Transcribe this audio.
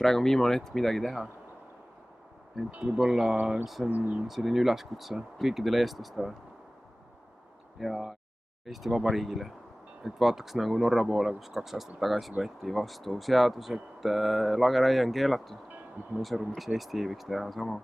praegu on viimane hetk midagi teha. Et võib-olla see on selline üleskutse kõikidele eestlastele ja Eesti Vabariigile. Et vaataks nagu Norra poole, kus 2 aastat tagasi võeti vastu seadus, et lageraie on keelatud. Et ma ei saa aru, miks Eesti võiks teha sama.